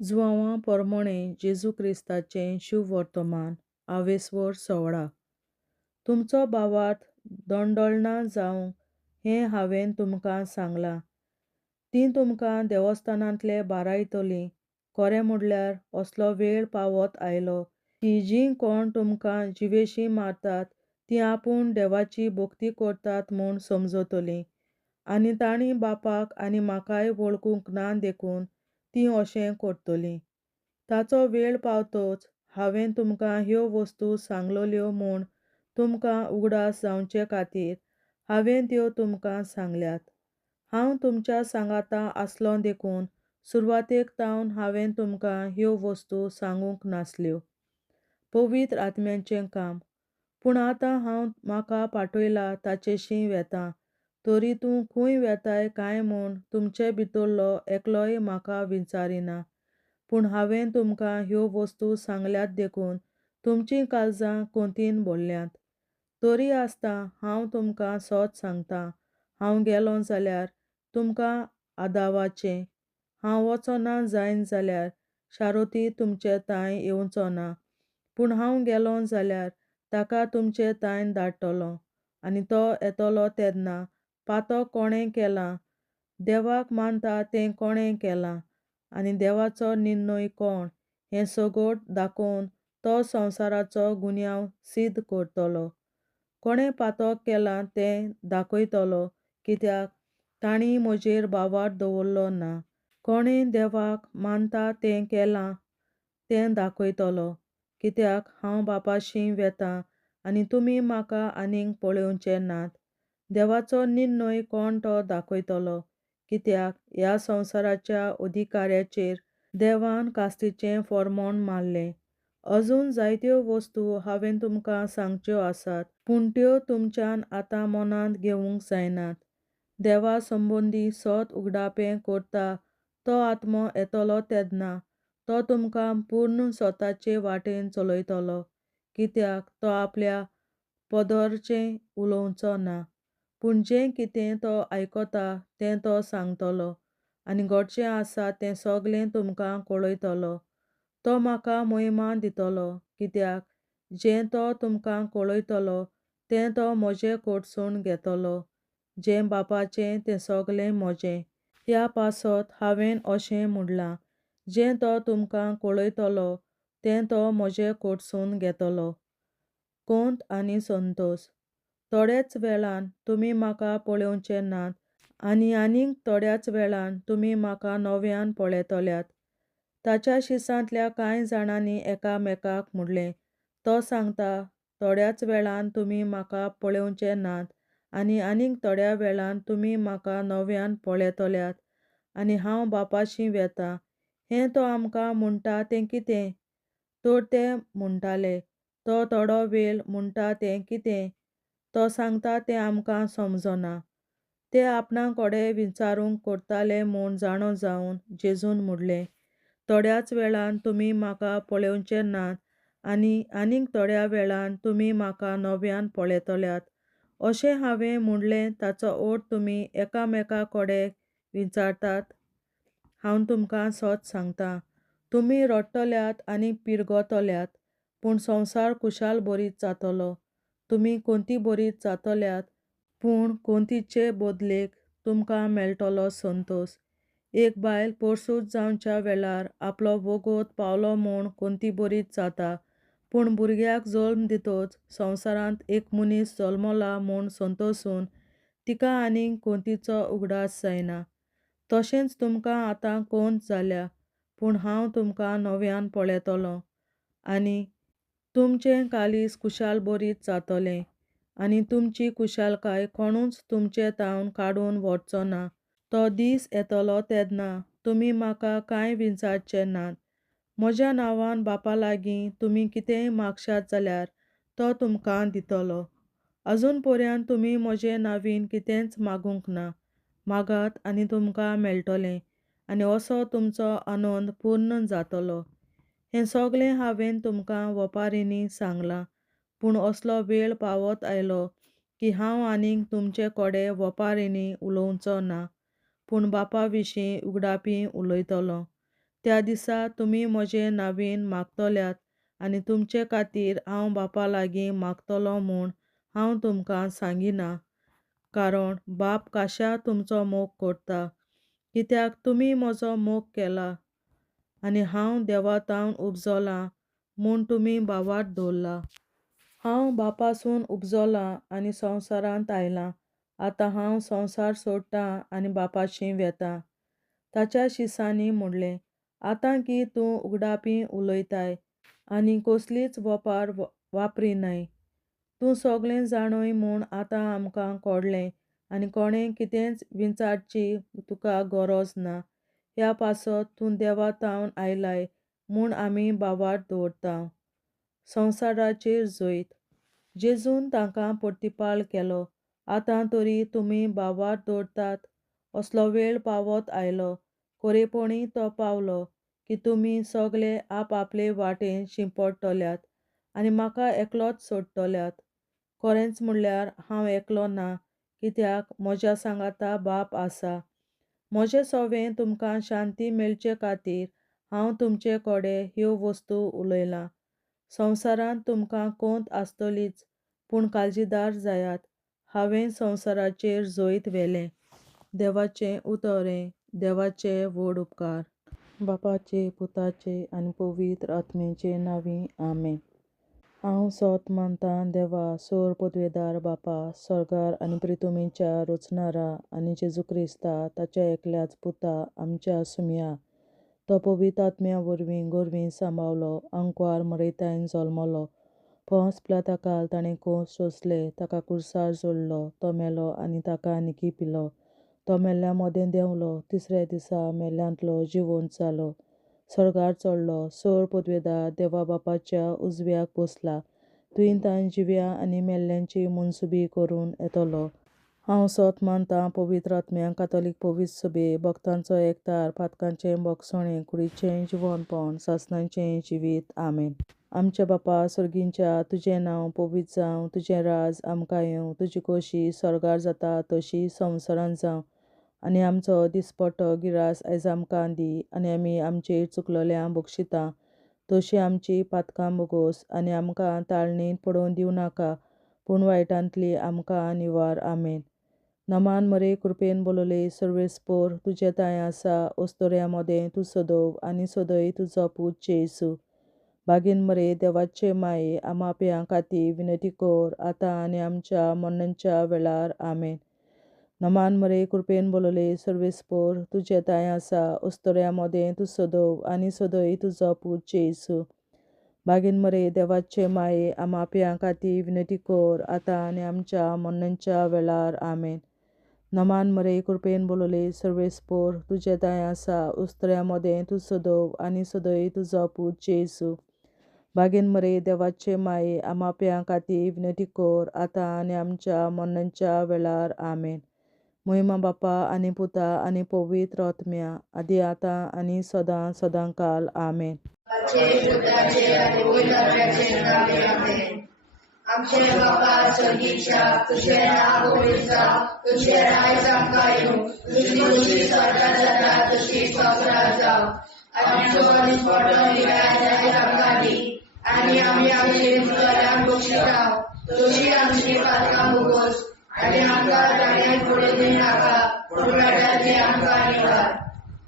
जुआंवां पोरमोणे जेजू क्रिस्ताचें शुभ वर्तमान आवेसवर सोहळा. तुमचो भावार्थ दोंडोळना जावं हें हांवें तुमकां सांगलां. तीं तुमकां देवस्थानांतले बारायतलीं. खरें म्हणल्यार असलो वेळ पावत आयलो की जीं कोण तुमकां जिवेशीं मारतात तीं आपूण देवाची भोक्ती करतात म्हूण समजतलीं. आनी तांणी बापाक आनी म्हाकाय वळखूंक ना देखून तीं अशें करतलीं. ताचो वेळ पावतच हांवें तुमकां ह्यो वस्तू सांगलोल्यो म्हूण तुमकां उगडास जावचे खातीर हांवें त्यो तुमकां सांगल्यात. हांव तुमच्या सांगाता आसलों देखून सुरवातेक सावन हांवें तुमकां ह्यो वस्तू सांगूंक नासल्यो. पवित्र आत्म्याचें काम. पूण आतां हांव म्हाका पाठयला ताचेशी वेतां. तरी तूं खूंय वेताय काय म्हूण तुमचे भितरलो एकलोय म्हाका विचारिना. पूण हांवें तुमकां ह्यो वस्तू सांगल्यात देखून तुमचीं काळजां खोंतीन भरल्यांत. तरी आसता हांव तुमकां सत सांगतां, हांव गेलों जाल्यार तुमकां आदावाचें. हांव वचना जायन जाल्यार शारोती तुमचे तांय येवचो ना. पूण हांव गेलों जाल्यार ताका तुमचे तांय धाडटलों. आनी तो येतलो तेन्ना पातो कोणें केलां, देवाक मानता तें कोणें केलां, आनी देवाचो निर्णय कोण हें सगोट दाखोवन तो संवसाराचो गुन्यांव सिद्ध करतलो. कोणें पातो केलां तें दाखयतलो, कित्याक तांणी म्हजेर भावार्थ दवरलो ना. कोणें देवाक मानता तें केलां तें दाखयतलो, कित्याक हांव बापाशीं वेतां आनी तुमी म्हाका आनीक पळोवचे नात. देवाचो निर्णय कोण तो दाखयतलो, कित्याक ह्या संवसाराच्या अधिकाऱ्याचेर देवान कास्तीचें फर्मोण मारलें. अजून जायत्यो वस्तू हांवें तुमकां सांगच्यो आसात, पूण त्यो तुमच्यान आतां मनांत घेवंक जायनात. देवा संबंदी सत उगडापें करता तो आत्मो येतलो तेन्ना तो तुमकां पूर्ण स्वताचे वाटेन चलयतलो, कित्याक तो आपल्या पदरचें उलोवचो ना. पूण जें कितें तो आयकता तें तो सांगतलो, आनी घडचें आसा तें सगळें तुमकां कळयतलो. तो म्हाका महिमा दितलो, कित्याक जें तो तुमकां कळयतलो तें तो म्हजे कडसून घेतलो. जें बापाचें तें सगळें म्हजें. ह्या पासत हांवें अशें म्हणलां, जें तो तुमकां कळयतलो तें तो म्हजे कडसून घेतलो. कोंत आनी संतोश. थोड्याच वेळान तुमी म्हाका पळोवचे नात आनी आनीक थोड्याच वेळान तुमी म्हाका नव्यान पळयतल्यात. ताच्या शिसांतल्या कांय जाणांनी एकामेकाक म्हणलें, तो सांगता, थोड्याच वेळान तुमी म्हाका पळोवचे नात आनी आनीक थोड्या वेळान तुमी म्हाका नव्यान पळयतल्यात आनी हांव बापाशीं वेतां. हें तो आमकां म्हणटा तें कितें? तर ते म्हणटाले, तो थोडो वेळ म्हणटा तें कितें? तो सांगता तें आमकां समजना. ते आपणाकोडे विचारूंक करताले म्हूण जाणो जावन जेजून म्हणलें, थोड्याच वेळान तुमी म्हाका पळोवचे नात आनी आनीक थोड्या वेळान तुमी म्हाका नव्यान पळयतल्यात. अशें हांवें म्हणलें ताचो अर्थ तुमी एकामेकाकोडे विचारतात. हांव तुमकां सत सांगतां, तुमी रडटल्यात आनी पिरगतल्यात, पूण संवसार खुशाल बरीत जातलो. तुमी कोंती बरीत जातल्यात, पूण कोंतीचे बदलेक तुमकां मेळटलो संतोश. एक बायल परसूत जावच्या वेळार आपलो वगत पावलो म्हूण कोंती बरीत जाता, पूण भुरग्याक जल्म दितच संवसारांत एक मनीस जल्मला म्हूण संतोसून तिका आनीक कोंतीचो उगडास जायना. तशेंच तुमकां आतां कोंत जाल्या, पूण हांव तुमकां नव्यान पळयतलों आनी तुमचें काळीज खुशाल बरीत जातलें आनी तुमची खुशालकाय कोणूच तुमचे तावन काडून व्हरचो ना. तो दीस येतलो तेन्ना तुमी म्हाका कांय विचारचे नात. म्हज्या नांवान बापा लागीं तुमी कितेंय मागशात जाल्यार तो तुमकां दितलो. अजून पर्यंत तुमी म्हजे नांवीन कितेंच मागूंक ना. मागात आनी तुमकां मेळटलें आनी असो तुमचो आनंद पूर्ण जातलो. हें सगळें हांवें तुमकां वपारींनी सांगलां, पूण असलो वेळ पावत आयलो की हांव आनीक तुमचे कोडे वपारींनी उलोवचो ना, पूण बापा विशीं उगडापी उलयतलों. त्या दिसा तुमी म्हजे नांवेन मागतल्यात आनी तुमचे खातीर हांव बापा लागीं मागतलों म्हूण हांव तुमकां सांगिना. कारण बाप काश्या तुमचो मोग करता, कित्याक तुमी म्हजो मोग केला. आनी हांव देवातावन उपजलां म्हूण तुमी भावार्थ दवरला. हांव बापासून उपजलां आनी संवसारांत आयलां. आतां हांव संवसार सोडटां आनी बापाशीं वेतां. ताच्या शिसांनी म्हणलें, आतां की तूं उगडापी उलयताय आनी कसलीच वोपार वापरिनाय. तूं सगळें जाणोय म्हूण आतां आमकां कळ्ळें आनी कोणें कितेंच विचारची तुका गरज ना. ह्या पासत तूं देवातावन आयलाय म्हूण आमी भावार्थ दवरतां. संवसाराचेर जैत. जेजून तांकां प्रतिपाळ केलो. आतां तरी तुमी भावार्थ दवरतात. असलो वेळ पावत आयलो, खरेपणी तो पावलो, की तुमी सगळे आपआपले वाटेन शिंपडटल्यात आनी म्हाका एकलोच सोडटल्यात. खरेंच म्हणल्यार हांव एकलो ना, कित्याक म्हज्या सांगाता बाप आसा. म्हजे सवें तुमकां शांती मेळचे खातीर हांव तुमचे कडेन ह्यो वस्तू उलयलां. संवसारांत तुमकां कोंत आसतलीच, पूण काळजीदार जायात. हांवें संवसाराचेर जैत व्हेलें. देवाचें उतरें. देवाचे व्हड उपकार. बापाचे, पुताचे आनी पवित्र आत्म्याचे नांवीं आमेन. हांव सोत मानतां देवा, सोर पदवेदार बापा, स्वर्गार आनी पृथ्वीच्या रचणारा, आनी जेजू क्रिस्ता ताच्या एकल्याच पुता आमच्या सुमया. तो पवित्र आत्म्या वरवीं गोरवीं सांबाळलो, अंकवार मरयतायन जल्मलो. पोंस पिलाताकाल ताणें खूंस सोंसले, ताका क्रुसार जोडलो. तो मेलो आनी ताका निकी पिलो. तो मेल्ल्या मोदें देंवलो, तिसऱ्या दिसा मेल्ल्यांतलो जिवंत जालो. स्वर्गार चडलो, सोर पदवेदार देवा बापाच्या उजव्याक बसला. तुयेन ताण जिव्या आनी मेल्ल्यांची मनसुबी करून येतलो. हांव सोत मानतां पवित्र आत्म्यांक, कातोलीक पवित्र सभे, भक्तांचो एकठार, पातकांचें भोगसणें, कुडीचें जिवंतपण, सासणाचें जिवीत. आमेन. आमचे बापा स्वर्गींच्या, तुजें नांव पवित्र जावं, तुजें राज आमकां येवं, तुजी खोशी स्वर्गार जाता तशी संवसारांत जावं. आनी आमचो दिसपट्टो गिरास आयज आमकां दी. आनी आमी आमचेर चुकलोल्यांक बक्षितां तशी आमची पातकां बोगोस. आनी आमकां ताळणेंत पडोवन दिवं नाका, पूण वायटांतली आमकां निवार. आमेन. नमान मरे कृपेन बोलोले सर्वेस्पोर, तुजे ताय आसा, ओस्तोऱ्या मोदें तूं सदोव आनी सदय तुजो पूत जेसू. बागीन मरे देवाचे माये, आमाप्यां खातीर विनंती कर, आतां आनी आमच्या मरणाच्या वेळार. आमेन. नमान मरे कृपेन बोलोले सर्वेस्पोर, तुजे ताय आसा, ओस्तोऱ्या मोदें तूं सदोव आनी सदय तुजो पूत जेसू. बागीन मरे देवाचे माये, आमाप्यां खातीर विनंती कर, आतां आनी आमच्या मरणाच्या वेळार. आमेन. नमान मरे कृपेन बोलोले सर्वेस्पोर, तुजे ताय आसा, ओस्तोऱ्या मोदें तूं सदोव आनी सदय तुजो पूत जेसू. बागीन मरे देवाचे माये, आमाप्यां खातीर विनंती कर, आतां आनी आमच्या मरणाच्या वेळार. आमेन. महिमा बापा आनी पुता आनी पवित्र आत्म्या, आदी आतां आनी सदां सदांकाल. आमेन. आमचे बापा स्वर्गीच्या, तुझें नांव पवित्र जावं, तुझें राज आमकां येवं, तुजी खुशी स्वर्गार जाता तशी संवसारांत जावं. आमचो दिसपट्टो गिरास आयज आमकां दी. आनी आमी आमचे चुकलोल्यांक बक्षितां तशी आमची पातकां बोगोस. आनी आमकां ताळणेंत पडोवन दिवं नाका, पूण वायटांतली आमकां निवार.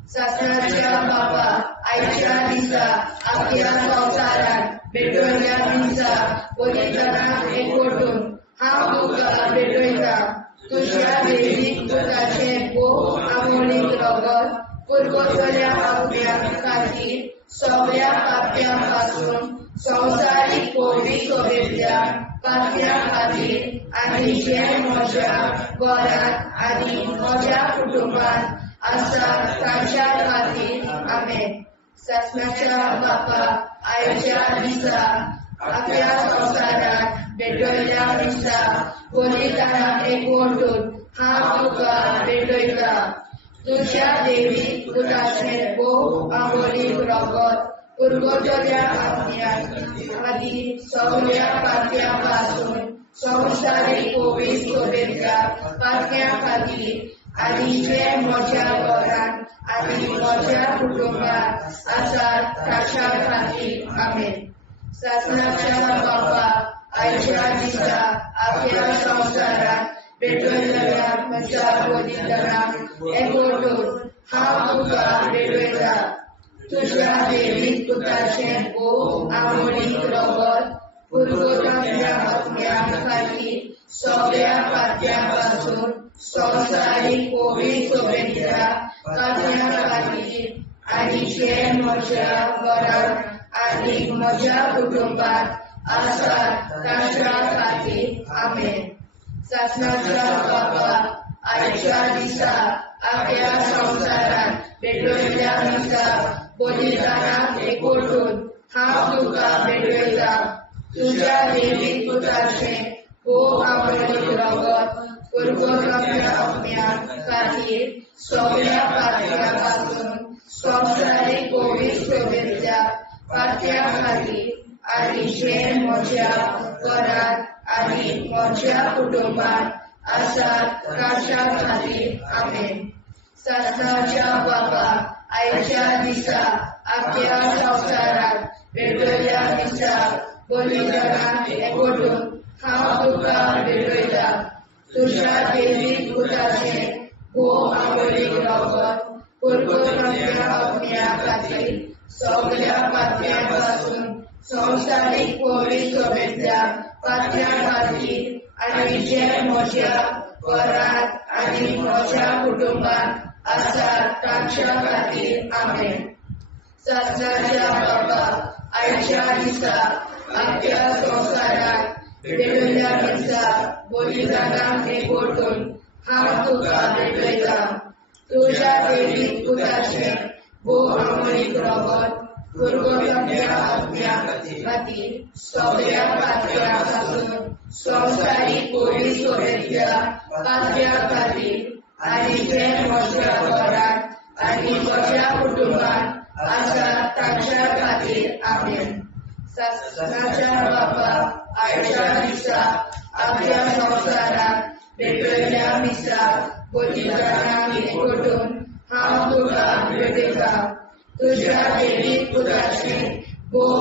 सासणाच्या बापा, आयच्या दिसा आपल्या संवसारांत भेटवयल्या दिसा पवित्रतांक एकवटून हांव तुका भेटयतां. तुज्या देवीक पुताचें भोव आमोणीक रगत पुरगोसल्या आत्म्या खातीर सगळ्या पाप्यां पासून संवसारीक पवित्र सभेंतल्या पाप्यां खातीर आनी जे म्हज्या घरांत आनी म्हज्या कुटुंबांत आसा तांच्या खातीर. आमेन. सासणाच्या बापा, आयच्या दिसा आपल्या संवसारांत भेटवयल्या दिसा पवित्रतांक एकवटून हांव तुका भेटयतां. तुज्या देवीक पुताचें भोव आमोणीक रगत पुरगोसल्या आत्म्या खातीर सगळ्या पाप्यां पासून संवसारीक पवित्र सभेंतल्या पाप्यां खातीर आनी जे म्हज्या घरांत आनी म्हज्या कुटुंबात आसात ताच्या खातीर आमेन. शासनाच्या बाबा आयच्या दिसा आख्या संवसारात भेटयल्या म्हज्या बलिदानाक एकवटून हांव तुका भेटयता. तुज्या देवीक पुताचें आमोणीक रगत पुरगोटांतल्या आत्म्यां खातीर सगळ्या पात्यां पासून संवसारीक पवित्र सोबेच्या पात्यां खातीर आनी जे म्हज्या घरांत आनी म्हज्या कुटुंबात आसात ताच्या खातीर आमेन. शासनाच्या बाबा आयच्या दिसा आख्या संवसारात भेटयल्या म्हज्या बलिदानाक एकवटून हांव तुका भेटयता. तुज्या देवीक पुताचें आमोणीक रगत पुरगोटांतल्या आत्म्यां खातीर सगळ्या पात्यां पासून संवसारीक पवित्र सोबेच्या पात्यां खातीर आनी जे म्हज्या घरांत आनी म्हज्या कुटुंबात आसात ताच्या खातीर आमेन. शासनाच्या बाबा आयच्या दिसा आख्या संवसारात भेटयल्या दिसा बलिदानाक एकवटून हांव तुका भेटयता. तुज्या देवीक पुताचें आमोणीक रगत पुरगोटांतल्या आत्म्यां खातीर सगळ्या पात्यां पासून संवसारीक पवित्र सोबेच्या पात्यां खातीर आनी जे म्हज्या घरांत आनी म्हज्या कुटुंबात आसात ताच्या खातीर आमेन. शासनाच्या बाबा आयच्या दिसा आख्या संवसारात भेटयल्या दिसा बलिदानाक एकवटून हांव तुका भेटयता. तुज्या देवीक पुताचें आमोणीक रगत पुरगोटांतल्या आत्म्यां खातीर सगळ्या पात्यां पासून संवसारीक पवित्र सोबेच्या पात्यां खातीर आनी जे म्हज्या घरांत आनी म्हज्या कुटुंबात आसात ताच्या खातीर आमेन. शासनाच्या बाबा आयच्या दिसा आख्या संवसारात भेटयल्या दिसा बलिदानाक एकवटून हांव तुका भेटयता. तुज्या देवीक पुताचें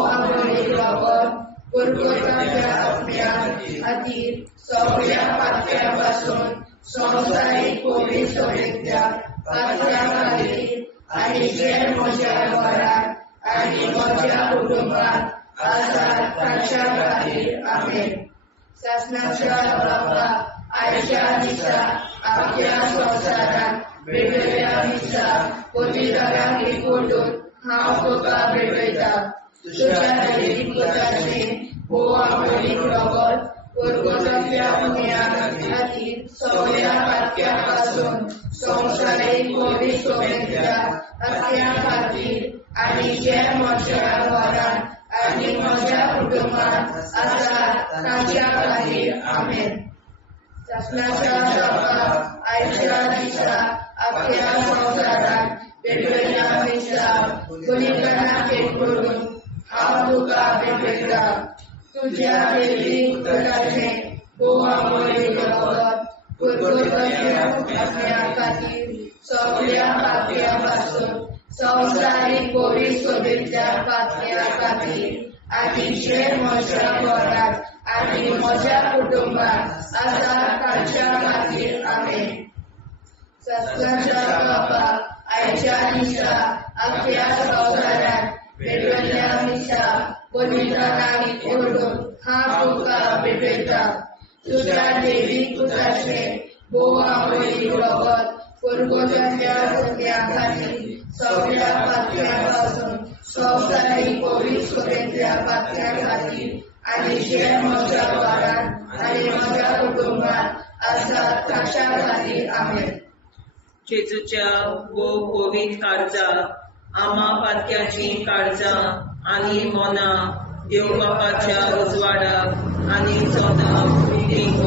आमोणीक रगत पुरगोटांतल्या आत्म्यां खातीर सगळ्या पात्यां पासून संवसारीक पवित्र सोबेच्या पात्यां खातीर आनी जे म्हज्या घरांत आनी म्हज्या कुटुंबात आसात ताच्या खातीर आमेन. शासनाच्या बाबा आयच्या दिसा आख्या संवसारात भेटयल्या दिसा बलिदानाक एकवटून हांव तुका भेटयता. तुज्या देवीक पुताचें आमोणीक रगत पुरगोटांतल्या आत्म्यां खातीर सगळ्या पात्यां पासून संवसारीक पवित्र सोबेच्या पात्यां खातीर आनी जे म्हज्या घरांत आनी म्हज्या कुटुंबात आसात ताच्या खातीर आमेन. शासनाच्या बाबा आयच्या दिसा आख्या संवसारात भेटयल्या दिसा बलिदानाक एकवटून हांव तुका भेटयता. तुज्या देवीक पुताचें आमोणीक रगत पुरगोटांतल्या आत्म्यां खातीर सगळ्या पात्यां पासून संवसारीक पवित्र सोबेच्या पात्यां खातीर आनी जे म्हज्या घरांत आनी म्हज्या कुटुंबात आसात ताच्या खातीर आमेन. शासनाच्या बाबा आयच्या दिसा आख्या संवसारात भेटयल्या दिसा बलिदानाक एकवटून हांव तुका भेटयता. तुज्या देवीक पुताचें आमोणीक रगत पुरगोटांतल्या आत्म्यां खातीर सगळ्या पात्यां पासून संवसारीक पवित्र सोबेच्या पात्यां खातीर आनी जे म्हज्या घरांत आनी म्हज्या कुटुंबात आसात ताच्या खातीर आमेन. जेजूच्या पवित्र काळजा आम्हा पातक्याची काळजां आनी मोना देव बापाच्या उजवाडाक आनी सदांच विधेयक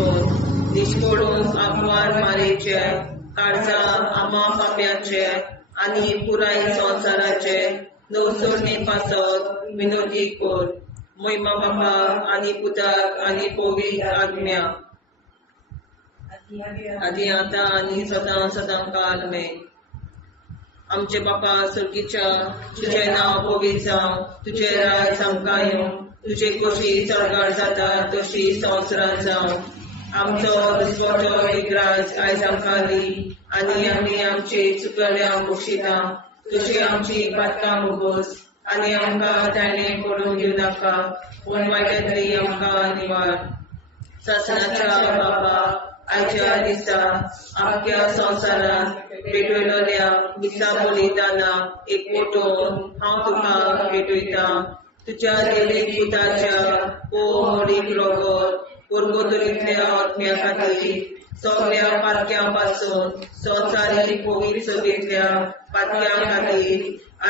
निश्पडून आंकवार मारेचे काळजां आम्हा पाप्याचे आनी पुराय संवसाराचे नवसोडणे पासत विनोदी कोर. महिमा बापा आनी पुताक आनी पवित्र आत्म्या. आधी आता आणि सदां सदां काल मे आमचे बापा सर्गीच्या तुझे नाव पवित्र जावं, तुझे राज आमकां येवं, तुझे कशी सरकार जाता तशी संवसारांत जावं. आमचो दिसवटो विग्राज आयज आमकां दी आनी आमी आमचे चुकल्यांक बक्षिता. तुजी आमची पातकां मुगोस आनी आमकां ताणें पडूंक दिवं नाका, पूण वायटांतली आमकां निवार. सासणाच्या बापा आयच्या दिसा आख्या संवसारांत भेटयलोल्या दिसा बलिदाना एकवटून हांव तुका भेटयता. तुज्या देवीक पुताच्या मोडीक रगत पुर्गोतरींतल्या आत्म्या खातीर सगळ्या पातक्यां पासून संवसारीक पवित्र सभेंतल्या पातक्यां खातीर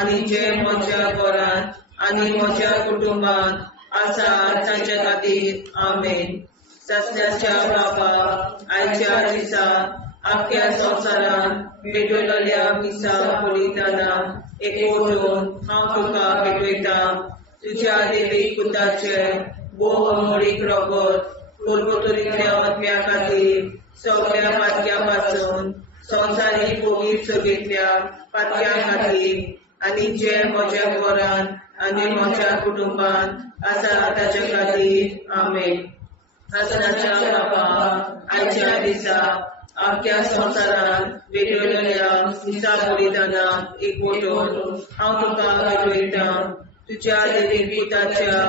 आनी जे म्हज्या घरांत आनी म्हज्या कुटुंबांत आसा तांच्या खातीर आमेन. सासण्याच्या बापा आयच्या दिसा आख्या संवसारांत भेटयलोल्या दिसा बलिदाना एकवटून हांव तुका भेटयता. तुज्या देवीक पुताचे मोडीक रगत पुर्गोतरींतल्या आत्म्या खातीर सगळ्या पातक्यां पासून संवसारीक पवित्र सभेंतल्या पातक्यां खातीर आनी जे म्हज्या घरांत आनी म्हज्या कुटुंबांत आसा ताच्या खातीर आमेन. सासणाच्या बापा आयच्या दिसा आख्या संवसारांत भेटयलोल्या दिसा बलिदाना एकवटून हांव तुका भेटयता. तुज्या देवीक पुताच्या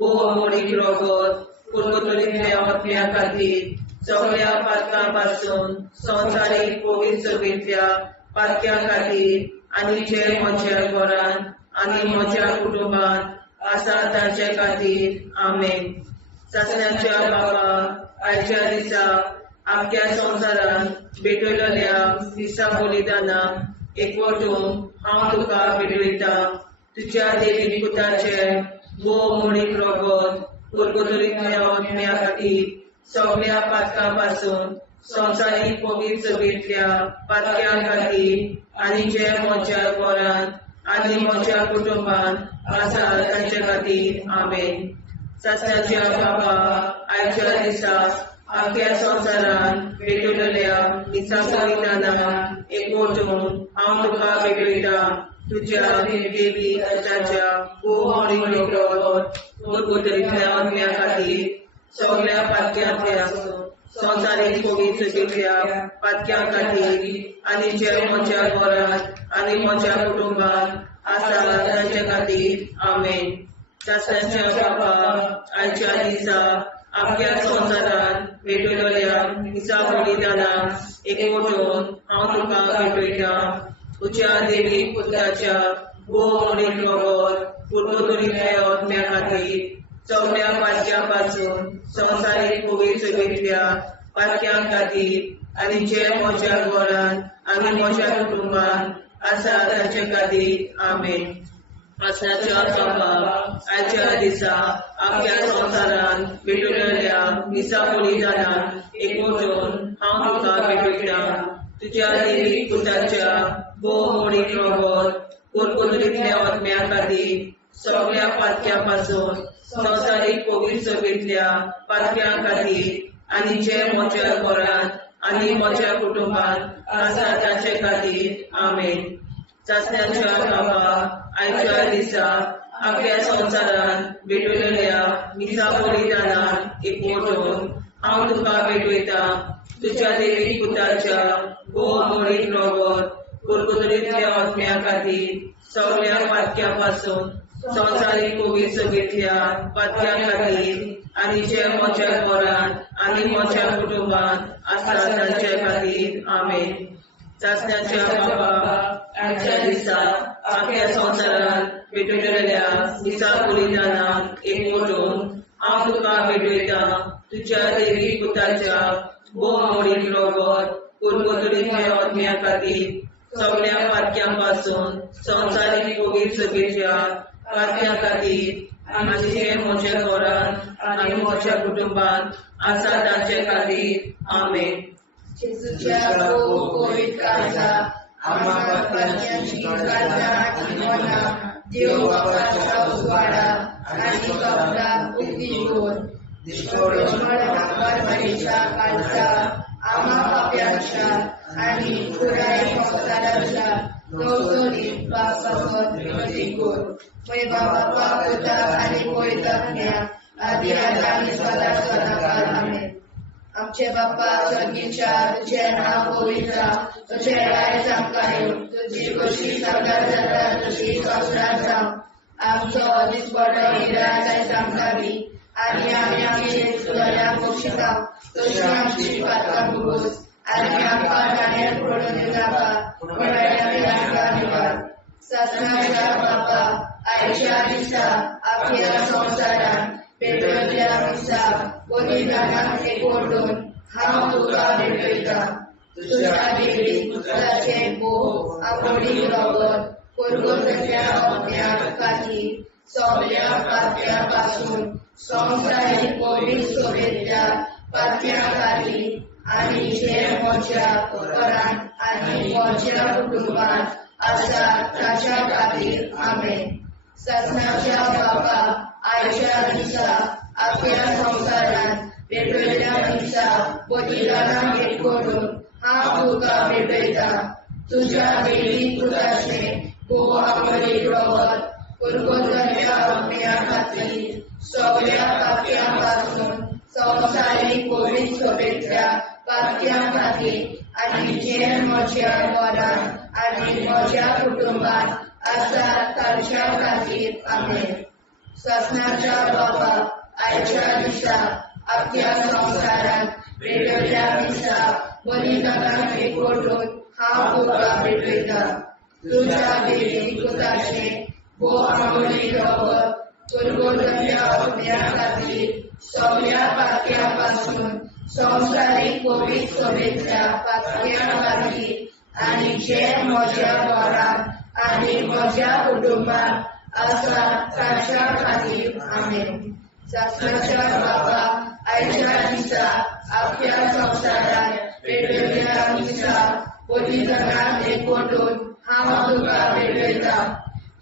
मोडीक रगत पुर्गोतरींतल्या आत्म्या खातीर सगळ्या पातकां पासून संवसारीक पवित्र सभेंतल्या पातक्यां खातीर आनी जे म्हज्या घरांत आनी म्हज्या कुटुंबांत आसा तांचे खातीर आमेन. सासण्याच्या बापा आयच्या दिसा आख्या संवसारांत भेटयलोल्या दिसा बलिदाना एकवटून हांव तुका भेटयता. तुज्या देवीक पुताचे मोडीक रगत पुर्गोतरींतल्या आत्म्या खातीर सगळ्या पातकां पासून संवसारीक पवित्र सभेंतल्या पातक्यां खातीर आनी जे म्हज्या घरांत आनी म्हज्या कुटुंबांत आसा तांचे खातीर आमेन. सासण्याच्या बापा आयच्या दिसा आख्या संवसारांत भेटयलोल्या दिसा बलिदाना एकवटून हांव तुका भेटयता. तुज्या देवीक पुताच्या मोडीक रगत पुर्गोतरींतल्या आत्म्या खातीर सगळ्या पातक्यांतल्या संवसारीक पवित्र सभेंतल्या पातक्यां खातीर आनी जे म्हज्या घरांत आनी म्हज्या कुटुंबांत आसा तांचे खातीर आमेन. सासण्याच्या बापा आयच्या दिसा आख्या संवसारांत भेटयलोल्या दिसा बलिदाना एकवटून हांव तुका भेटयता. तुज्या देवीक पुताच्या मोडीक रगत पुर्गोतरींतल्या आत्म्या खातीर सगळ्या पातक्यां पासून संवसारीक पवित्र सभेंतल्या पातक्यां खातीर आनी जे म्हज्या घरांत आनी म्हज्या कुटुंबांत आसा तांचे खातीर आमेन. सासण्याच्या बापा आयच्या दिसा आख्या संवसारांत भेटयलोल्या दिसा बलिदाना एकवटून हांव तुका भेटयता. तुज्या देवीक पुताच्या मोडीक रगत पुर्गोतरींतल्या आत्म्या खातीर सगळ्या पातक्यां पासून संवसारीक पवित्र सभेंतल्या पातक्यां खातीर आनी जे म्हज्या घरांत आनी म्हज्या कुटुंबांत आसा तांचे खातीर आमेन. सासण्याच्या बापा आयच्या दिसा आख्या संवसारांत भेटयलोल्या दिसा बलिदाना एकवटून हांव तुका भेटयता. तुज्या देवीक पुताच्या मोडीक रगत पुर्गोतरींतल्या आत्म्या खातीर सगळ्या पातक्यां पासून संवसारीक पवित्र सभेंतल्या पातक्यां खातीर आनी जे म्हज्या घरांत आनी म्हज्या कुटुंबांत आसा तांचे खातीर आमेन. सासण्याच्या बापा आयच्या दिसा आख्या संवसारांत भेटयलोल्या दिसा बलिदाना एकवटून हांव तुका भेटयता. तुज्या देवीक पुताच्या मोडीक रगत पुर्गोतरींतल्या आत्म्या खातीर सगळ्या पातक्यां पासून संवसारीक पवित्र सभेंतल्या पातक्यां खातीर आनी जे म्हज्या घरांत आनी म्हज्या कुटुंबांत आसा तांचे खातीर आमेन. जेजूच्या पवित्र काळजा आम्हा पातकांची काळजा आनी मना देव बापाच्या उजवाडा आनी कपडा उक्ती कोर. परमेच्या काळजा आम्हा पाप्यांच्या आणि पुराय संसाराच्या नवसोनी पापावर विनंती कर. मै बाबा पिता आणि पवित्र आदी आणि सदा सदाकाळ आमेन. आमचे बाप्पा स्वर्गीच्या तुझे नाव पवित्र, तुझे राय चांगला तुझी कशी स्वर्गात जाता तशी संसारात जाव. आमचो दिसपट निराय सांगावी आणि आम्ही आमचे तुझ्या पोषिता तशी आमची पात्र बुरूस आणि आमका जाण्यात पडून जावा निवार. ससनाच्या बाप्पा आयच्या दिसा आपल्या संसारात पेटवल्या दिसा बलिदानात एकवटून हांव तुका भेटयता. तुझ्या देवी पुत्राचे भोव आवडी रगत कुरगुरल्या अज्ञान खातीर सगळ्या पाप्यापासून संसारीक पवित्र सोबेच्या पाप्या खातीर आणि जे म्हज्या घरांत आणि म्हज्या कुटुंबात आसा ताच्या खातीर आमेन. ससनाच्या बाबा आयच्या दिसा आपल्या संसारात पेटवल्या दिसा बलिदानात एकवटून हांव तुका भेटयता. तुझ्या देवी पुत्राचे भोव आवडी रगत कुरगुरल्या अज्ञा खातीर सगळ्या पाप्यापासून संसारीक पवित्र सोबेच्या पाप्या खातीर आणि जे म्हज्या घरांत आणि म्हज्या कुटुंबात आसा ताच्या खातीर आमेन. ससनाच्या बाबा आयच्या दिसा आपल्या संसारात पेटवल्या दिसा बलिदानात एकवटून हांव तुका भेटयता. तुझ्या देवी पुत्राचे भोव आवडी रगत कुरगुरल्या अज्ञा खातीर सगळ्या पाप्यापासून संसारीक पवित्र सोबेच्या पाप्या खातीर आणि जे म्हज्या घरांत आणि म्हज्या कुटुंबात आसा ताच्या खातीर आमेन. ससनाच्या बाबा आयच्या दिसा आपल्या संसारात पेटवल्या दिसा बलिदानात एकवटून हांव तुका भेटयता.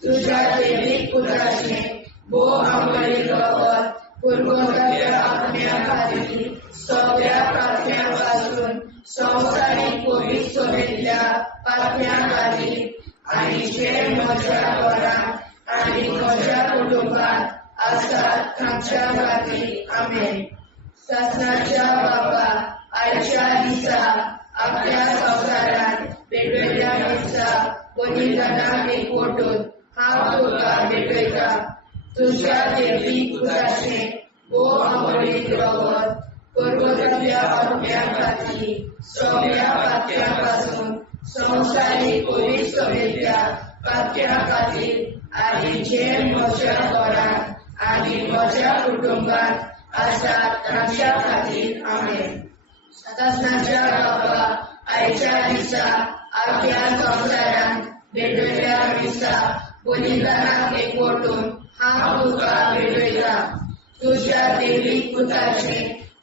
तुझ्या देवी पुत्राचे भोव आवडी रगत कुरगुरल्या अज्ञा खातीर सगळ्या पाप्यापासून संसारीक पवित्र सोबेच्या पाप्या खातीर आणि जे म्हज्या घरांत आणि म्हज्या कुटुंबात आसा ताच्या खातीर आमेन. ससनाच्या बाबा आयच्या दिसा आपल्या संसारात पेटवल्या दिसा बलिदानात एकवटून हांव तुका भेटयता. तुझ्या देवी पुत्राचे भोव आवडी रगत कुरगुरल्या अज्ञा खातीर सगळ्या पाप्यापासून संसारीक पवित्र सोबेच्या पाप्या खातीर आणि जे म्हज्या घरांत आणि म्हज्या कुटुंबात आसा ताच्या खातीर आमेन. ससनाच्या बाबा आयच्या दिसा आपल्या संसारात पेटवल्या दिसा बलिदानात एकवटून हांव तुका भेटयता. तुझ्या देवी पुत्राचे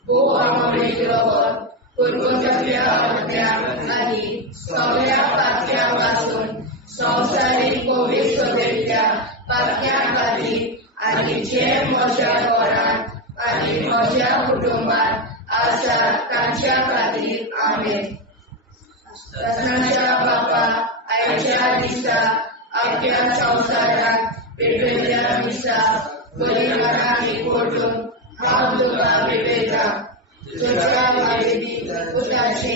भोव आवडी रगत कुरगुरल्या अज्ञा खातीर सगळ्या पाप्यापासून संसारीक पवित्र सोबेच्या पाप्या खातीर आणि जे म्हज्या घरांत आणि म्हज्या कुटुंबात आसा ताच्या खातीर आमेन. ससनाच्या बाबा आयच्या दिसा आपल्या संसारात पेटवल्या दिसा बलिदानात एकवटून हांव तुका भेटयता. तुझ्या देवी पुत्राचे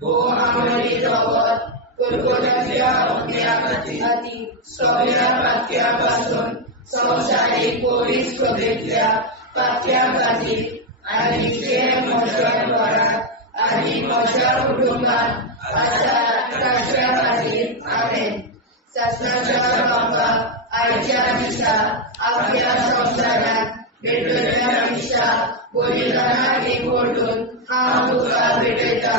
भोव आवडी रगत कुरगुरल्या अज्ञा खातीर सगळ्या पाप्यापासून संसारीक पवित्र सोबेच्या पाप्या खातीर आणि जे म्हज्या घरांत आणि म्हज्या कुटुंबात आसा ताच्या खातीर आमेन. ससनाच्या बाबा आयच्या दिसा आपल्या संसारात पेटवल्या दिसा बलिदानात एकवटून हांव तुका भेटयता.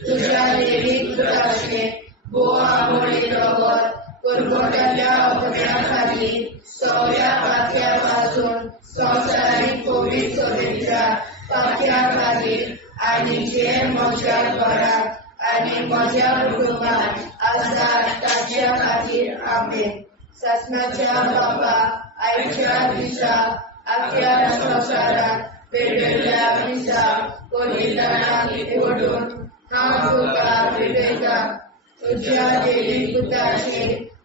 तुझ्या देवी पुत्राचे भोव आवडी रगत कुरगुरल्या अज्ञा खातीर सगळ्या पाप्यापासून संसारीक पवित्र सोबेच्या पाप्या खातीर आणि जे म्हज्या घरांत आणि म्हज्या कुटुंबात आसा ताच्या खातीर आमेन. ससनाच्या बाबा आयच्या दिसा आपल्या संसारात पेटवल्या दिसा बलिदानात एकवटून हांव तुका भेटयता तुज्या देवी पुताचे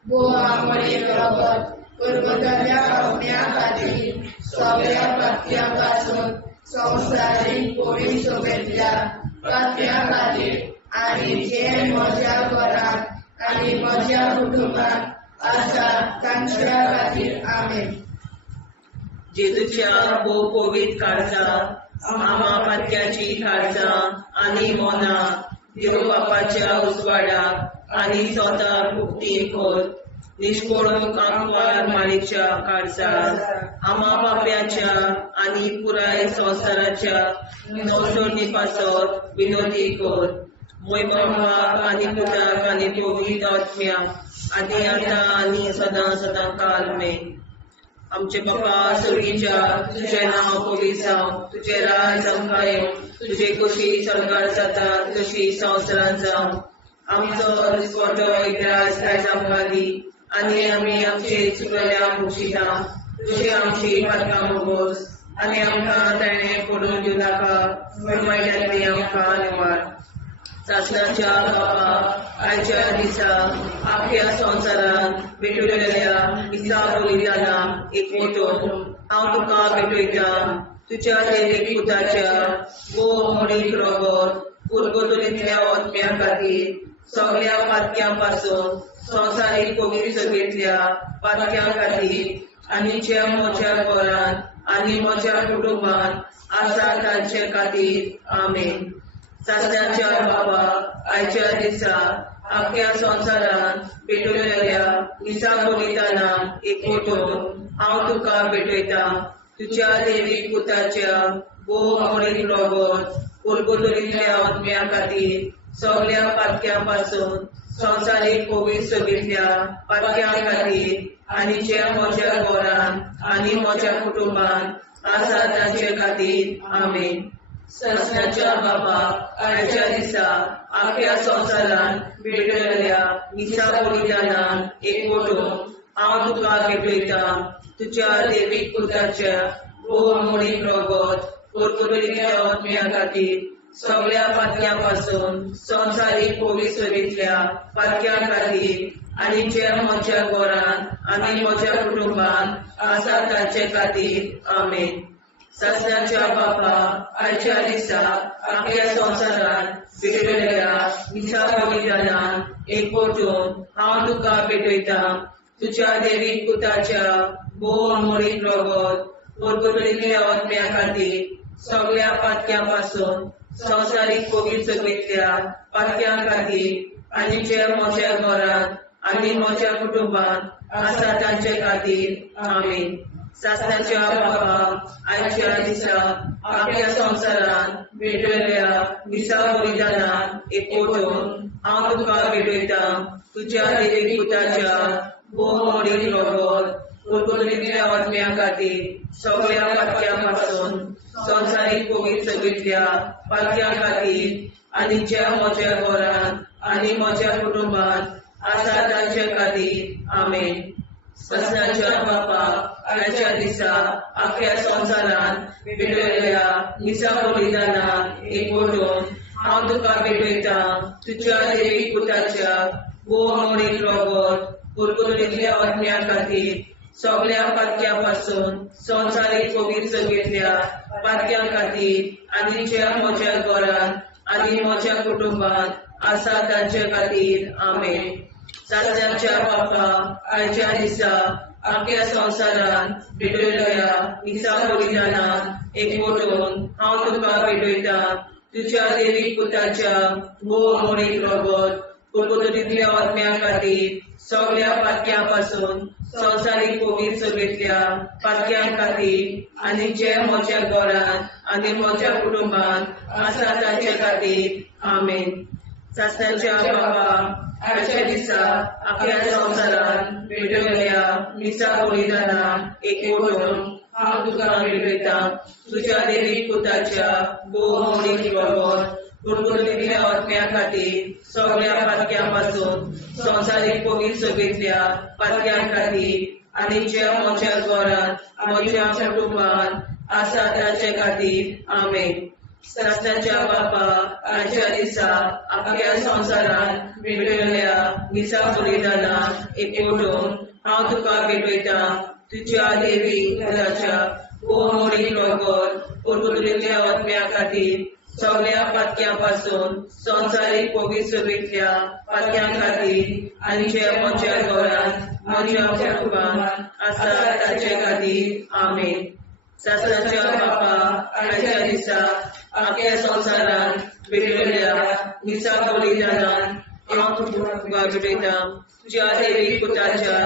बोवा मळी रगत परबतल्या पावण्या खातीर सगळ्या पातक्या पासून संवसारीक पोळी सोबेतल्या पातक्या खातीर आनी जे म्हज्या घरांत आनी म्हज्या कुटुंबांत आसा तांच्या खातीर आमेन. जेजूच्या भोव पवित्र काळजांत आमा पातक्याची काळजां आनी मोना देव बापाच्या उजवाडाक आनी स्वता मुक्ती कोर निष्पळून आंकवार माळेच्या काळजांत आमा बाप्याच्या आनी पुराय संवसाराच्या नवसोडणी पासत विनोदी कोर मोय बापाक आनी पुताक आनी पवित्र आत्म्याक आदी आतां आनी सदां सदां काल मेन. आमचे बापा सर्गीच्या तुझे नाव पवित्र जावं तुझे राज आमकां येवं तुझे कशी सरकार जाता तशी संवसारांत जावं. आमचो दिसवटो एकदांच आयज आमकां दी आनी आमी आमचे चुकलेल्यांक बक्षिता तुझे आमची पातकां मोगोस आनी आमकां ताणें पडून दिवं नाका वायट्यांतली आमकां निवाड. सासणाच्या बापा आयच्या दिसा आख्या संवसारांत भेटलेल्या दिसा बलिदाना एक मोठोन हांव तुका भेटयता तुज्या देवीक पुताच्या भोव मळीक रगत उरगतुलींतल्या आत्म्या खातीर सगळ्या पातक्यां पासून संवसारीक पवित्र सभेंतल्या पातक्यां खातीर आनी जे म्हज्या घरांत आनी म्हज्या कुटुंबांत आसा तांचे खातीर आमेन. सासण्याच्या बाबा आयच्या दिसा आख्या संवसारांत भेटलेल्या दिसा बलिदाना एक मोठोन हांव तुका भेटयता तुज्या देवीक पुताच्या भोव मळीक रगत उरगतुलींतल्या आत्म्या खातीर सगळ्या पातक्यां पासून संवसारीक पवित्र सभेंतल्या पातक्यां खातीर आनी जे म्हज्या घरांत आनी म्हज्या कुटुंबांत आसा तांचे खातीर आमेन. सासण्याच्या बापाक आयच्या दिसा आख्या संवसारांत भेटलेल्या दिसा बलिदाना एक मोठोन हांव तुका भेटयता तुज्या देवीक पुताच्या भोव मळीक रगत उरगतुलींतल्या आत्म्या खातीर सगळ्या पातक्यां पासून संवसारीक पवित्र सभेंतल्या पातक्यां खातीर आनी जे म्हज्या घरांत आनी म्हज्या कुटुंबांत आसा तांचे खातीर आमेन. सासण्याच्या बापा आयच्या दिसा आख्या संवसारांत भेटलेल्या दिसा बलिदाना एक मोठोन हांव तुका भेटयता तुज्या देवीक पुताच्या भोव मळीक रगत उरगतुलींतल्या आत्म्या खातीर सगळ्या पातक्यां पासून संवसारीक पवित्र सभेंतल्या पातक्यां खातीर आनी जे म्हज्या घरांत आनी म्हज्या कुटुंबांत आसा तांचे खातीर आमेन. सासण्याच्या बापा आयच्या दिसा आख्या संवसारांत भेटलेल्या दिसा बलिदाना एक मोठोन हांव तुका भेटयता तुज्या देवीक पुताच्या भोव मळीक रगत उरगतुलींतल्या आत्म्या खातीर सगळ्या पातक्यां पासून संवसारीक पवित्र सभेंतल्या पातक्यां खातीर आनी जे म्हज्या घरांत आनी म्हज्या कुटुंबांत आसा तांचे खातीर आमेन. सासण्याच्या बापा आयच्या दिसा आख्या संवसारांत भेटलेल्या दिसा बलिदाना एक मोठोन हांव तुका भेटयता तुज्या देवीक पुताच्या भोव मळीक रगत उरगतुलींतल्या आत्म्या खातीर सगळ्या पातक्यां पासून संवसारीक पवित्र सभेंतल्या पातक्यां खातीर आनी जे म्हज्या घरांत आनी म्हज्या कुटुंबांत आसा तांचे खातीर आमेन. सासण्याच्या बापा आयच्या दिसा आख्या संवसारांत भेटलेल्या दिसा बलिदाना एक मोठोन हांव तुका भेटयता तुज्या देवीक पुताच्या भोव मळीक रगत उरगतुलींतल्या आत्म्या खातीर सगळ्या पातक्यां पासून संवसारीक पवित्र सभेंतल्या पातक्यां खातीर आनी जे म्हज्या घरांत आनी म्हज्या कुटुंबांत आसा तांचे खातीर आमेन. सासण्याच्या बापा आयच्या दिसा आख्या संवसारांत भेटलेल्या दिसा बलिदाना एक मोठोन हांव तुका भेटयता तुज्या देवीक पुताच्या भोव मळीक रगत उरगतुलींतल्या आत्म्या खातीर सगळ्या पातक्यां पासून संवसारीक पवित्र सभेंतल्या पातक्यां खातीर आनी जे म्हज्या घरांत म्हज्या कुटुंबांत आसा तांचे खातीर आमेन. शास्त्राच्या बापा आयच्या दिसा आपल्या संसारात भेटलेल्या मिसा बलिदानाक एकवटून हांव तुका भेटयता तुझ्या देवी घराच्या मोडीक रगत पोर्तुगेल्या आत्म्या खातीर सगळ्या पातक्यां संसारीक पवित्रतेंतल्या पातक्यां खातीर आनी जे म्हज्या घरांत म्हज्या कुटुंबांत आसा ताचे खातीर आमेन. शास्त्राच्या बापा आयच्या दिसा आपल्या संसारात भेटलेल्या मिसा बलिदानान हांव तुका भेटयता तुझ्या देवी पुताच्या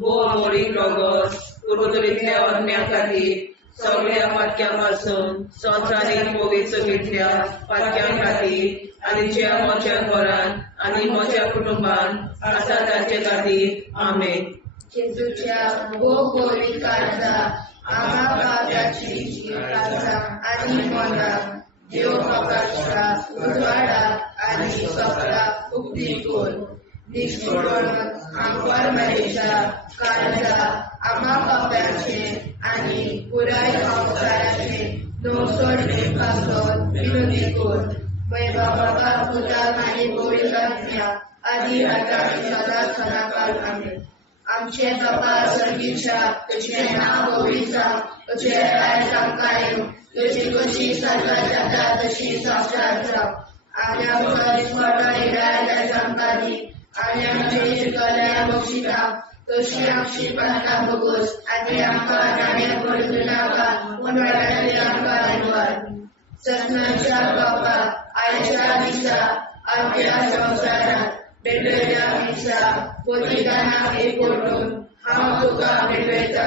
मोडीक रगत पोर्तुगेल्या आत्म्या खातीर सगळ्या पातक्यां संसारीक पवित्रतेंतल्या पातक्यां खातीर आनी जे म्हज्या घरांत आनी म्हज्या कुटुंबांत आसा ताचे खातीर आमेन. जेजूच्या गोडी काळजा आम्हा पाप्याची काळजा आणि मना देव बापाच्या उजवाडा आणि सगळा उक्ती कोण निष्ठोरण आंकवार मरेच्या काळजा आम्हा पाप्याचे आणि पुराय संसाराचे नोसोडणे पासून विनोदी कोण बाबा तुझ्या आणि गोडी करण्या आधी आता सदा सदाकाळ आमेन. आमचे बाबा सर्गीच्या तुझे नाव गोविचा तुझे राय सांगताय तुझी कशी सगळ्या जाता तशी संसार जाव आम्ही आमच्या राय सांगतानी आणि आमचे शिकल्या बक्षिता तशी आमची प्रार्थना बघूस आणि आमकां नाण्या पडून नाका उन्हाळ्याचे आमकां निवार. सत्नाच्या बाबा आयच्या दिसा आपल्या संसारात भेटलेल्या मिसा बलिदानाक एकवटून हांव तुका भेटयता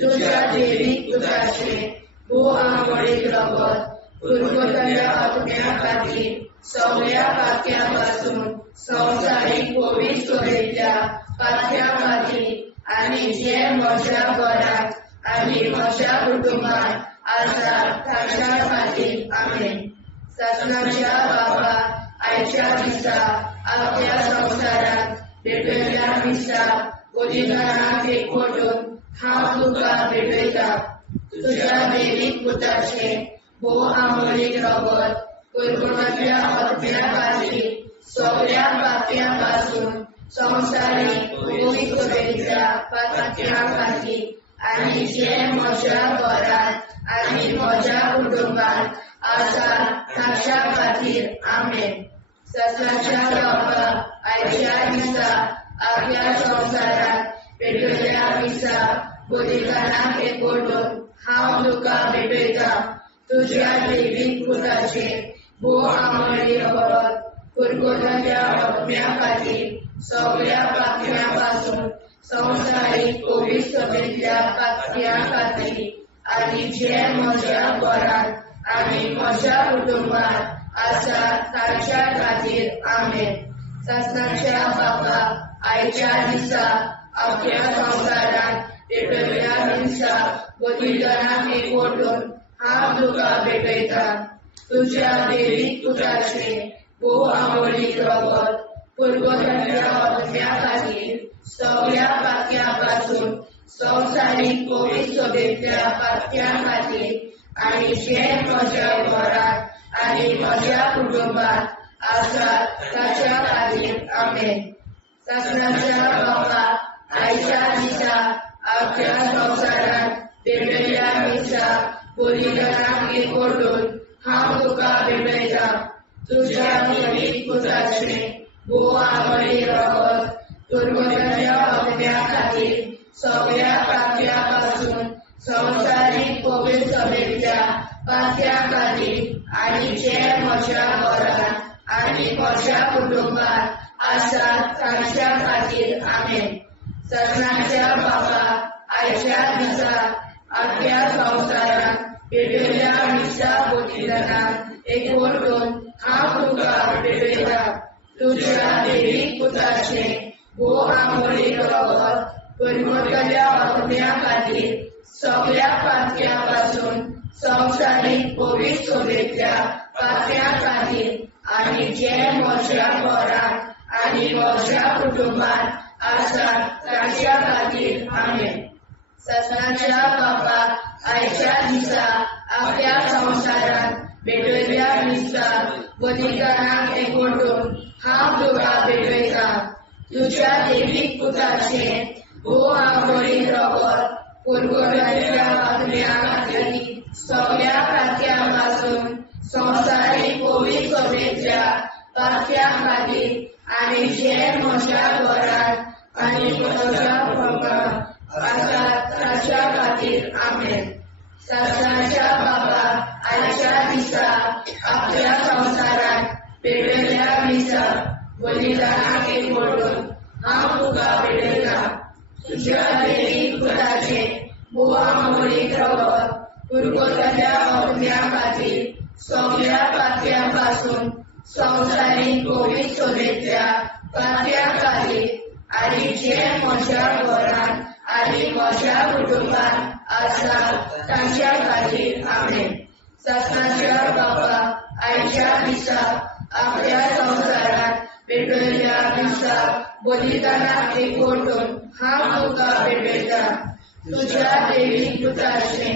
तुझ्या देवी पुताचे मोडीक रगत पोर्तुगेल्या आत्म्या खातीर सगळ्या पातक्यां पासून संसारीक पवित्रतेंतल्या पातक्यां खातीर आनी जे म्हज्या घरांत आनी म्हज्या कुटुंबांत आसा ताच्या खातीर आमेन. शासनाच्या बाबा आयच्या दिसा आपल्या संसारात भेटलेल्या मिसा बलिदानाक एकवटून हांव तुका भेटयता तुझ्या देवी पुताचे मोडीक रगत पोर्तुगेल्या आत्म्या खातीर सगळ्या पातक्यां पासून संसारीक पवित्रतेंतल्या पातक्यां खातीर आनी जे म्हज्या घरांत आनी म्हज्या कुटुंबांत आसा ताच्या खातीर आमेन. शास्त्राच्या बाबा आयच्या दिसा आपल्या संसारात भेटलेल्या मिसा बलिदानाक एकवटून हांव तुका भेटयता तुझ्या देवी पुताचे मोडीक रगत पोर्तुगेल्या आत्म्या खातीर सगळ्या पातक्यां पासून संसारीक पवित्रतेंतल्या पातक्यां खातीर आनी जे म्हज्या घरांत आनी म्हज्या कुटुंबांत आसा ताच्या खातीर आमेन. शासनाच्या बाबा आयच्या दिसा आपल्या संसारात भेटलेल्या मिसा बलिदानाक एकवटून हांव तुका भेटयता तुझ्या देवी पुताचे मोडीक रगत पोर्तुगेल्या आत्म्या खातीर सगळ्या पातक्यां पासून संसारीक पवित्रतेंतल्या पातक्यां खातीर आनी जे म्हज्या घरांत आनी म्हज्या कुटुंबांत आसा ताच्या खातीर आमेन. शासनाच्या बाबा आयच्या दिसा आपल्या संसारात भेटलेल्या मिसा बलिदानाक एकवटून हांव तुका भेटयता तुझ्या देवी पुताचे मोडीक रगत पोर्तुगेल्या आत्म्या खातीर सगळ्या पातक्यां पासून संसारीक पवित्रतेंतल्या पातक्यां खातीर आनी जे म्हज्या घरांत आनी म्हज्या कुटुंबांत आसा ताच्या खातीर आमेन. शासनाच्या बाबा आयच्या दिसा आपल्या संसारात भेटलेल्या मिसा बलिदानाक एकवटून हांव तुका भेटयता तुझ्या देवी पुताचे मोडीक रगत पोर्तुगेल्या आत्म्या खातीर सगळ्या पातक्यां पासून संसारीक पवित्रतेंतल्या पातक्यां खातीर आनी जे म्हज्या घरांत आनी म्हज्या कुटुंबांत आसा ताच्या खातीर आमेन. शासनाच्या बाबा आयच्या दिसा आपल्या संसारात भेटयल्या दिसता बलिदानाक एकवटून हांव तुका भेटयता तुझ्या देवीक पुताचे हो आंबोळी रगत पुरगोडाच्या आत्म्या खातीर सगळ्या खात्यांपासून संवसारीक कोवीड सभेच्या पात्या खातीर आनी जे म्हज्या घरांत आनी म्हज्या पंगडात आसात ताच्या खातीर आमेन. सासणाच्या बाबा आयच्या दिसा आपल्या संवसारात पेटयल्या दिसा बलिदानाक एकवटून हांव तुका भेटयता तुझ्या देवीक पुताचे बोवा मोडीक रगत पुरगोटाच्या आत्म्या खातीर सगळ्या पात्यांपासून संवसारीक कोवीड सभेच्या पात्या खातीर आनी जे म्हज्या घरांत आनी म्हज्या कुटुंबात आसा तांच्या खातीर आमेन. सासणाच्या बाबा आयच्या दिसा आपल्या संवसारात भेटयल्या दिसा बलिदानाक एकवटून हांव तुका भेटयता तुझ्या देवीक पुताचे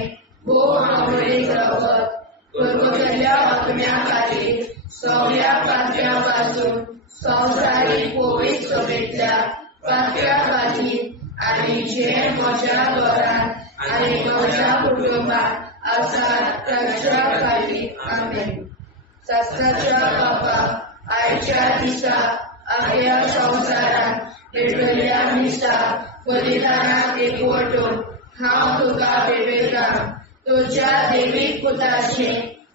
भोव आंबोळी रगत पुरगोटाच्या आत्म्या खातीर सगळ्या पात्यांपासून संवसारीक कोवीड सभेच्या पात्या खातीर आनी जे म्हज्या घरांत आनी म्हज्या कुटुंबात आसा तांच्या खातीर आमेन. सासणाच्या बाबा आयच्या दिसा आपल्या संवसारात भेटयल्या दिसा बलिदानाक एकवटून हांव तुका भेटयता तुझ्या देवीक पुताचे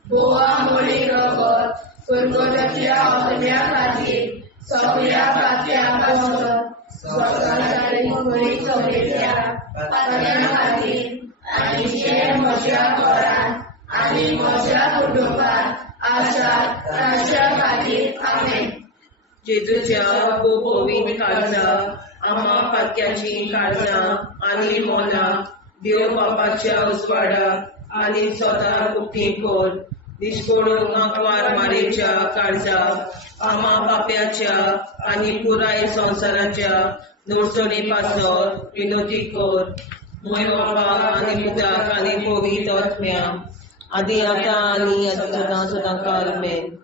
बोवा मोडी रगत पुरगोटाच्या आत्म्या खातीर सगळ्या पात्यांपासून संवसारीक कोवीड सभेच्या पात्या खातीर आनी जे म्हज्या घरांत आनी म्हज्या कुटुंबात आसा तांच्या खातीर आमेन. जेजूच्या पवित्र काळजा आम्हा पातक्याची काळजा आनी मोना देव बापाच्या उजवाडाक आनी स्वता उक्ती कोर निष्पडून आंकवार मारेच्या काळजा आम्हा पाप्याच्या आनी पुराय संवसाराच्या नोडसणी पासत विनोदी कोर मोय बाबा आनी पुताक आनी पवित्र आत्म्या आदी आतां आनी सदां सदां काल आमेन.